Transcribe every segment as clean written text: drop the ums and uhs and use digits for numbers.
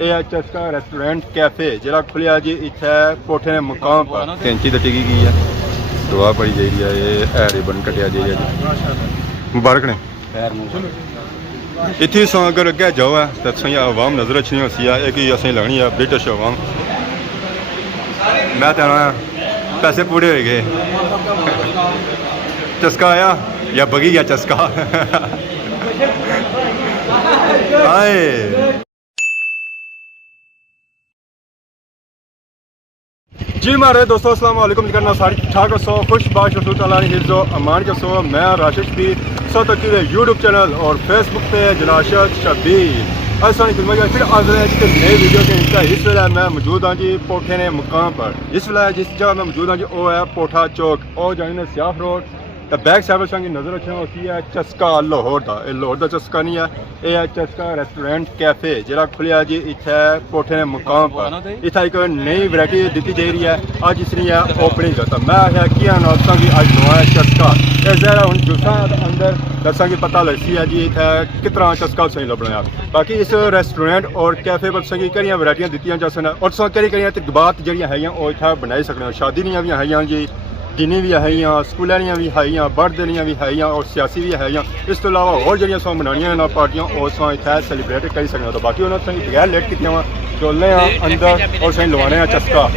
ये है चस्का रेस्टोरेंट कैफे जरा खुलिया जी इत्थे कोठे ने मुकाम पर कैंची तो टिकी गई है दुआ पड़ी जाइए ये है रिबन कटिया जाइए जी मुबारक ने इतनी सौ अगर अगे जाओ है तो सही आवाम नजर अच्छी होती है एक ही असं लगनी है ब्रिटिश आवाम मैं तो पैसे पूरे हो गए चस्का आया या बगी गया चस्का आए जी मारे दोस्तों अस्सलाम वालेकुम जी करना सारी ठीक ठाक सो खुश बाश हिफ्ज़ो अमान के सो मैं राशिद भी सो तक यूट्यूब चैनल और फेसबुक पे जनाशत शबीर फिर आज नए वीडियो के हिस्सा इस वेला मैं मौजूद हाँ जी पोठे ने मुकाम पर इस वेला जिस जगह मैं मौजूद हाँ जी वो है पोठा चौक और जाने सियाफ रोड तो बैक साइड की नज़र रखना होती है चस्का लाहौर का लाहौर का चस्का नहीं है ये है चस्का रेस्टोरेंट कैफे जरा खुलिया जी इत्थे पोठे ने मुकाम पर इतना एक नई वैरायटी दी जा रही है अज इसकी है ओपनिंग तो मैं आया कि दसा कि अज नवा है चस्का जरा हम जुसा अंदर दसा कि पता लगी है जी इतना किस तरह चस्का सही लभना बाकी इस रेस्टोरेंट और कैफे पर तुम कि वैरायटियां दी जा सकन और तुम कई तकबात जी है इतना बनाई सकते शादी भी है जी दीनी भी है स्कूल भी है बर्थ भी है और सियासी भी है इस तो अलावा और जो मनानिया ना पार्टियां और इतना सैलीब्रेट कर सकते तो बाकी उन्होंने बगैर लेट की चोलने अंदर और सही लवाने चस्का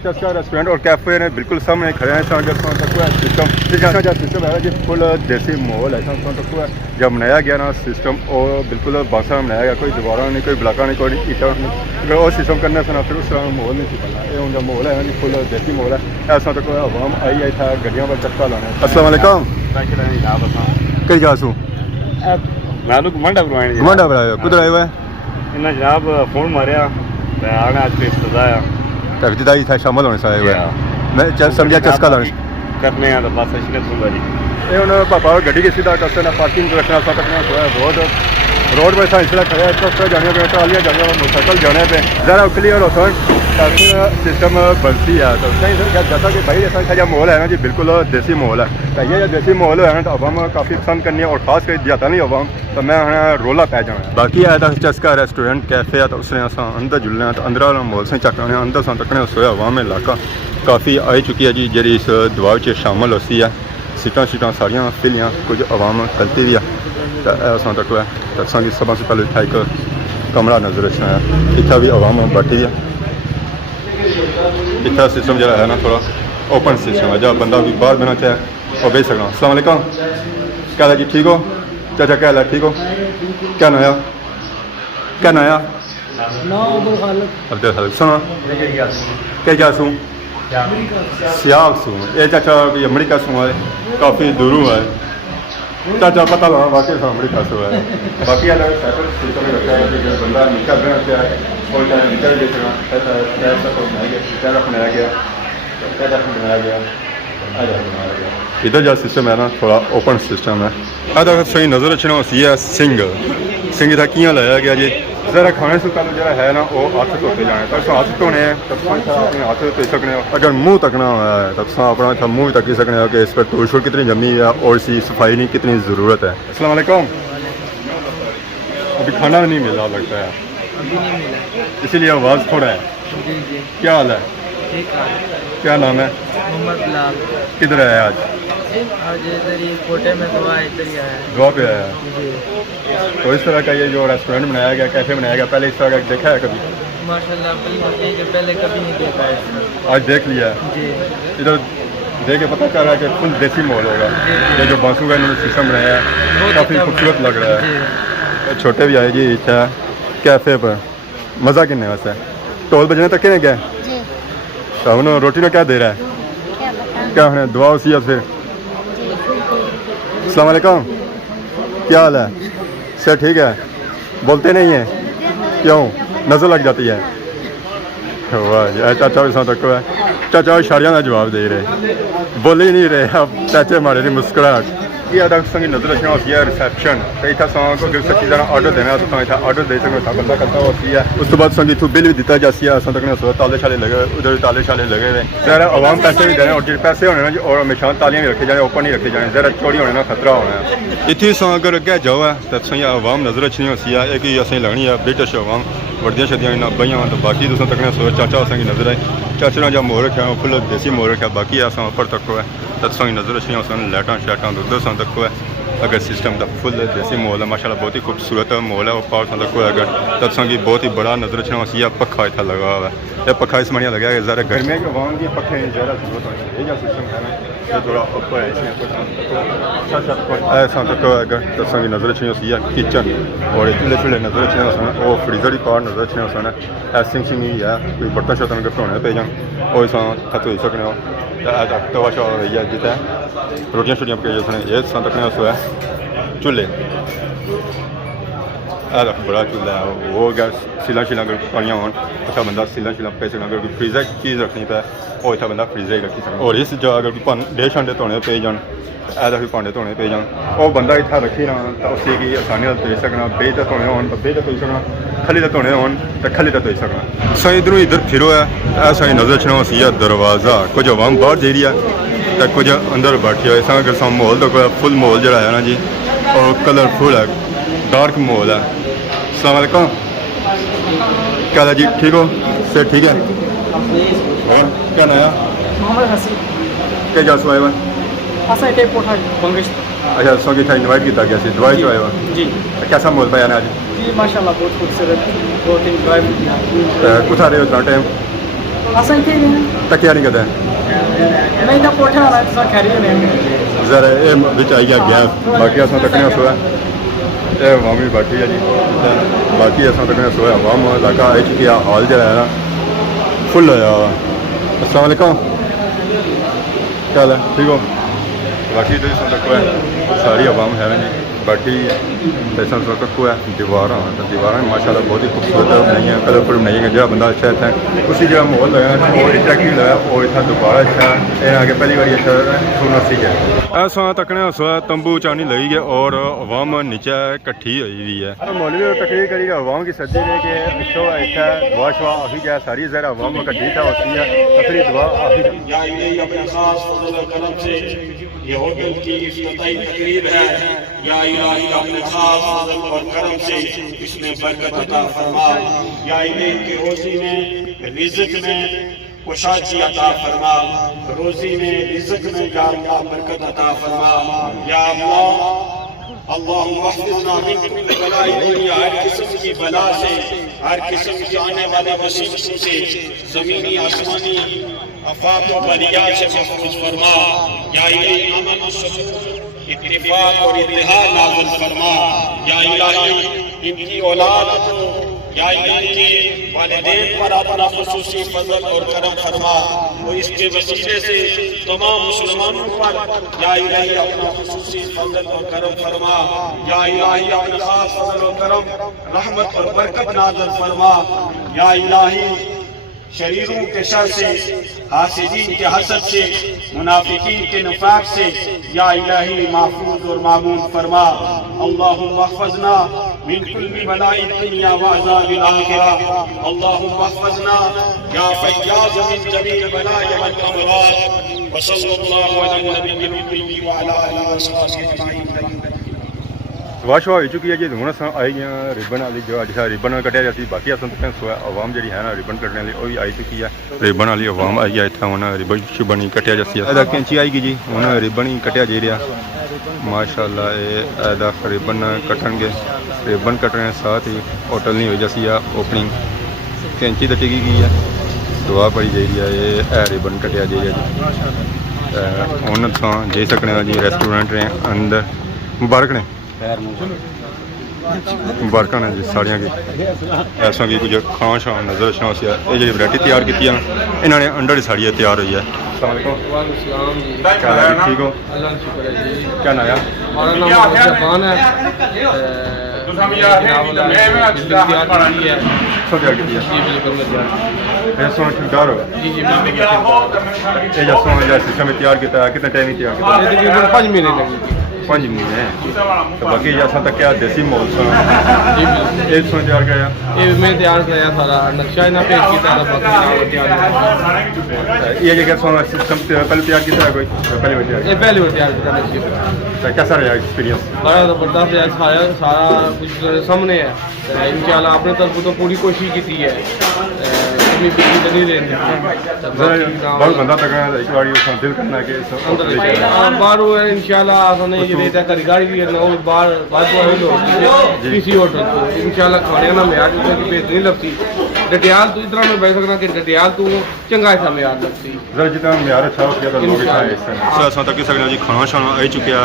चस्का रेस्टोरेंट और कैफे ने बिल्कुल सामने खड़े हैं सिस्टम है जी फुल देसी माहौल है जब बनाया गया ना सिस्टम और बिल्कुल बासा बनाया गया कोई दोबारा नहीं कोई ब्लाका नहीं कोई ईटा नहीं और सिस्टम करने से ना फिर उस तरह माहौल नहीं बनना ये उनका माहौल है जी फुल देसी माहौल है ऐसा तो कोई आवाम आई था गड्डियों पर चक्का लाने अस्सलाम वालेकुम कई जा सू घुमांडा बनाया कुछ आए हुआ है इन्हें जनाब फोन मारिया मैं आना आज रिश्तेदार विदाई था शामिल होने से आए हुए मैं समझा चस्का लाने करने तो बस ये उन्होंने पापा गड्डी की सीधा करते ना पार्किंग रखना बहुत रोड पर इसलिए खड़े ट्रक जाने पे ट्रालियाँ जाने पे मोटरसाइकिल जाने पे ज़रा क्लियर होता है सिस्टम बनती है तो सही जैसा कि भाई ऐसा जब माहौल है ना जी बिल्कुल देसी माहौल है तो ये देसी माहौल है ना तो अवाम काफ़ी पसंद करनी है और खास कर जाता नहीं अवाम तो मैं रोला पै जाना बाकी आया था चस्का रेस्टोरेंट कैफे है तो उसने अंदर जुलने तो अंदर वाला माहौल से चकने अंदर से तकने सोया अवाम इलाका काफ़ी आई चुकी है जी जी इस दुआ शामिल होती है सीटां सारियां फिलियां कुछ अवाम गलती भी है तो ऐसा तक है तो असांजी सब से पहले इतना एक कमरा नजर रखना है इतना भी अवाम बैठी है इतना सिस्टम जो है ना थोड़ा ओपन सिस्टम है जब बंदा भी बाहर बना चाहे और भेज सकना अस्सलाम वालेकुम क्या हाल जी ठीक हो चाचा क्या हाल है ठीक हो क्या नया अब्दुल खालिक सुनो क्या सूँ सियाग सूँ ये चाचा अमरीका सूँ है काफ़ी दूरों है चाचा पता लगा वाकई अमरीका सूँ है बाकी अलग सिस्टम रखा है बंदा निकल रहा है और निकल देखना बनाया गया इधर जो सिस्टम है ना थोड़ा ओपन सिस्टम है अगर सही नज़र रखना होती है सिंह था किया लाया गया जी ज़रा खाने से पहले जो है ना वो हाथ धोते जाने तो हाथ धोने अपने हाथ धो सकने अगर मुँह तकना है तो अपना मुँह भी तकी सकने कि इस पर धूल शूल कितनी जमी है और इसकी सफाई नहीं कितनी ज़रूरत है अस्सलाम वालेकुम अभी खाना नहीं मिला लगता है इसीलिए आवाज़ थोड़ा है क्या हाल है क्या नाम है किधर है आज इधर ही कोटे में दुआ पे आया तो इस तरह का ये जो रेस्टोरेंट बनाया गया कैफे बनाया गया पहले इस तरह का देखा है कभी माशाल्लाह पहले कभी नहीं देखा है आज देख लिया जी इधर देख के पता चल रहा है कि फुल देसी माहौल होगा ये जो बांसू का इन्होंने सिस्टम बनाया है काफ़ी खूबसूरत लग रहा है छोटे भी आए जी इच्छा कैफे पर मज़ा किन्ने वैसे टोल बजने तक किने गए तो उन्होंने रोटी में क्या दे रहा है क्या है दुआ उसी फिर अस्सलाम वालेकुम क्या हाल है सर ठीक है बोलते नहीं है क्यों नज़र लग जाती है वाह चाचा भी तक है चाचा इशारियां का जवाब दे रहे बोल ही नहीं रहे अब चाचे मारे की मुस्कुराहट ये अदा संगी नजर रखना होती है रिसेप्शन कई था सॉन्ग को अगर सच्ची तरह ऑर्डर देना तो था ऑर्डर दे सकते था बंदा करता होती है उस तो बाद संगी तो बिल भी दिता जाती है असन तक ने सो ताले शाले लगे उधर ताले शाले लगे हुए जरा आवाम पैसे भी देना और जो पैसे होने ना और हमेशा तालियां भी रखे जाने ओपन नहीं रखे जाने जरा चोरी होने ना खतरा होना है इतनी सॉन्ग अगर अगे जाओ है तो संगी आवाम नजर रखनी होती है एक ही असें लगनी है ब्रिटिश आवाम वर्दियां शदियां ना बइयां तो बाकी दूसरा तक ने सो चाचा संगी नजर आए चाचा ने जब मोहर रखा फुल देसी मोहर रखा बाकी असा ऊपर तक है तो संगी नजर रखनी होती लाइटां शाइटां उधर सन तक है अगर सिस्टम का फुल देसी माहौल है माशाल्लाह बहुत ही खूबसूरत माहौल है और पावर तक है अगर तत्सों की बहुत ही बड़ा नजर रखना होती है पखा इतना लगा हुआ है यह पखा इस बढ़िया लगा है ज़रा गर्मी के वाम की पखे ज़्यादा जरूरत होती है ये सिस्टम है ना ये थोड़ा ऊपर है इसमें ऐसा तक अगर तत्सों की नजर रखनी होती है किचन और इतने फिले नजर रखने होता है और फ्रीजर ही पावर नजर रखने होता है ऐसी सिंग ही है कोई बर्तन शर्तन अगर धोने पे जाए और इस थत हो सकने हो तवा शवा हो रही है जितना रोटियां शोटियां पकाई जाते हैं ये सन तक सो है चूल्हे बड़ा चूल्हा है वो अगर सिला शिला अगर पानियाँ हो अच्छा बंदा सिला शिला पका सकना अगर कोई फ्रीजर चीज़ रखनी पे वो इतना बंदा फ्रीजर ही रखी सकता और इस जगह अगर कोई डे शांडे धोने पे जान ऐसा कोई भांडे धोने पे जान वो बंदा इतना रखी ना तो उसी की आसानी से धोई सकना बेज का धोने हो बेज का धोई सकना खली का धोने हो तो खली का धोई सकना सो इधरों इधर फिरो है ऐसा ही नजर रखना सी दरवाज़ा कुछ आवाम बाहर दे रही है तो कुछ अंदर बैठी हो ऐसा अगर सब माहौल तो फुल माहौल जरा है ना जी और कलरफुल है डार्क माहौल है अस्सलाम वालेकुम क्या हाल है जी ठीक हो सर ठीक है क्या नया मोहम्मद हसी क्या जा सुहा हुआ असा के पोठा कांग्रेस अच्छा सो की था इनवाइट किया गया सी दवाई जो आया हुआ जी कैसा माहौल पाया ना आज जी माशाल्लाह बहुत खूबसूरत बहुत इंजॉय किया कुछ आ रहे हो इतना टाइम असा के तक क्या नहीं करता मैं इधर पोठा वाला सा खैरी में जरा ये बिच आई गया गैस बाकी असा तक नहीं सोया ये अवाम भी बैठी है जी बाकी असा तक नहीं सोया अवाम इलाका है चुकी हाल जो है ना फुल होया अस्सलाम वालेकुम क्या हाल है ठीक हो बाकी तो इस तक है सारी अवाम है ना जी बाकी पैसा तक है दीवार तो दीवार माशाल्लाह बहुत ही खूबसूरत बनाई है कलरफुल बनाई है जहाँ बंदा अच्छा इतना उसी जगह माहौल लगा और अट्रैक्टिव लगा और इतना दोबारा अच्छा है आगे पहली बार अच्छा सुनना सीख है ऐसा तकने सोया तंबू चानी लगी है और अवाम नीचे कट्ठी हुई है मौलवी तकरीर करी अवाम की सज्जे ने कि शो इतना दुआ शवा आखी जाए सारी जरा अवाम कट्ठी था होती है तकरीर दुआ आखी ये होटल की इफ्तिताई तकरीब है या इलाही अपने खास फज़ल और करम से इसमें बरकत अता फरमा या इलाही की रोजी में रिज़्क़ में कुशादी अता फरमा रोजी में रिज़्क़ में या अल्लाह बरकत अता फरमा या अल्लाह अल्लाहुम्मा हफ़िज़ना मिन कुल्ली बलाइ दुनिया हर किस्म की बला से हर किस्म की आने वाली मुसीबतों से ज़मीनी आसमानी आफात और बलियात से महफूज फरमा या इलाही अमन और इत्तिफाक और इत्तेहाद नाज़िल फरमा या इलाही इनकी औलाद को या इनके वालिदैन पर अपना ख़ुसूसी फज़ल और करम फरमा और इसके वसीले से तमाम मुसलमानों पर या इलाही अपना ख़ुसूसी फज़ल और करम फरमा या इलाही अपना ख़ास फज़ल और करम रहमत और बरकत नाज़िल फरमा या इलाही शरीरों के शर से हासिदीन के हसद से मुनाफिकीन के निफाक से या इलाही महफूज और मामून फरमा अल्लाहुम्मा हफ़ज़ना मिन कुल्ली बलाइ दुनिया व अज़ाबिल आखिरह अल्लाहुम्मा हफ़ज़ना या फ़य्याज़ मिन जमीअ बलाइ वल अमराज़ व सल्लल्लाहु अला नबिय्यिल उम्मी व अला आलिहि व सहाबिहि अजमईन। वाशवा हो चुकी है जी हूँ अस आई गए रिबन वाली जो अज रिबन कटिया जैसी बाकी अस आवाम जी है ना रिबन कटने वाली वो भी आई चुकी है रिबन वाली आवाम आई है इतना हूँ रिबन शुबन ही कटिया जैसी कैंची आई गई जी हूँ रिबन ही कटिया जी रहा माशाल्लाह ये रिबन कटनगे रिबन कटने साथ ही होटल नहीं हो जैसी है ओपनिंग कैंची तो टिकी गई है दुआ पड़ी जा रही है ये रिबन कटिया जी है जी हूँ जा सकने जी रेस्टोरेंट ने अंदर मुबारक ने मुबारक ने जी साड़ियाँ की ऐसा की कुछ खां शां नजर रखना ये जी वैरायटी तैयार की इन्होंने अंडर की साड़ी तैयार हुई है ठीक हो क्या नाम ठेकेदार हो सिस्टम तैयार किया कितने टाइम तैयार किया 5 महीने लगे 5 महीने तो बाकी जैसा तक क्या देसी माहौल सा जी बिल्कुल। एक सौ तैयार किया ये मैं तैयार कराया सारा नक्शा इन्हें पेश किया था बाकी तैयार ये जगह सोना सिस्टम पहले तैयार किया कोई पहले बार तैयार ये पहली बार तैयार किया नक्शे तो कैसा रहा एक्सपीरियंस बड़ा ज़बरदस्त है सारा कुछ सामने है इंशाल्लाह अपने तरफ तो पूरी कोशिश की है कमी पीछे तो नहीं रहने बहुत बंदा तक एक बार ये दिल करना कि बाहर इंशाल्लाह आसाने ये रहता कारीगरी भी करना और बाहर बात तो किसी होटल को इंशाल्लाह खाने ना म्यार की बेहतरीन लगती डटियाल तो इतना मैं बह सकता कि डटियाल तो चंगा सा म्यार लगती जरा जितना म्यार अच्छा हो गया लोग खाए इस तरह असां तक सकना जी खाना शाना आई चुकिया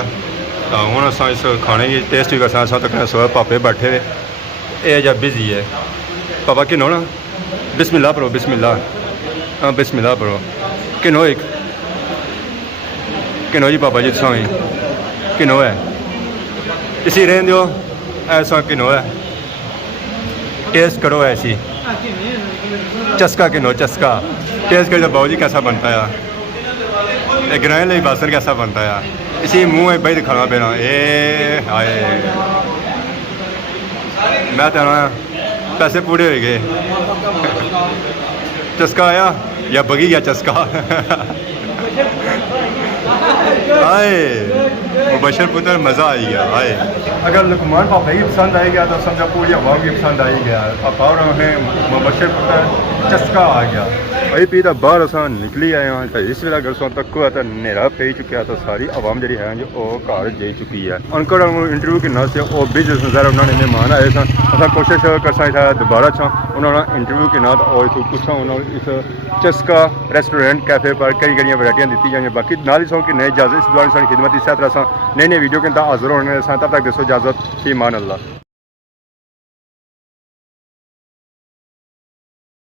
तो हुन असां इस खाने की टेस्ट भी करसा असां तक सो पापे बैठे ए जा बिजी है पापा किनो ना बिस्मिल्लाह पढ़ो बिस्मिल्लाह हाँ बिस्मिल्लाह पढ़ो किनो एक किनो जी पापा जी तुसां किनो है इसी रहन दो ऐसा किनो है टेस्ट करो ऐसी चस्का किनो चस्का टेस्ट करो बाबू जी कैसा बनता है ग्रहण ਲਈ बासर कैसा बनता है इसी मुँह में भाई दिखाना पैना ए हाय मैं तो पैसे पूरे हो गए चस्का आया या बगी या चस्का आए मुबशर पुत्र मज़ा आई गया आए अगर लुकमान पापा ही पसंद आई गया तो समझा पूरी आवाम की पसंद आई गया पापा और हमें मुबशर पुत्र चस्का आ गया भाई पी तो बाहर असा निकली आए हैं तो इस वेला घर तक हुआ तो नेरा पी चुका तो सारी आवाम जी है जो घर जा चुकी है उनका इंटरव्यू किन्ना से वो बिजनेस नज़र उन्होंने मेहमान आए सन असा कोशिश कर सकता दोबारा छा उन्होंने इंटरव्यू किन्ना तो इतों पूछा उन्होंने इस चस्का रेस्टोरेंट कैफे पर कई कई वैरायटियाँ दी जाएंगी बाकी नाल ही सौ कि नई इजाज़त इस दौरान सारी खिदमत इस तरह नई नई वीडियो के अंदर हाजिर होने तब तक दसो इजाज़त ईमान अल्लाह।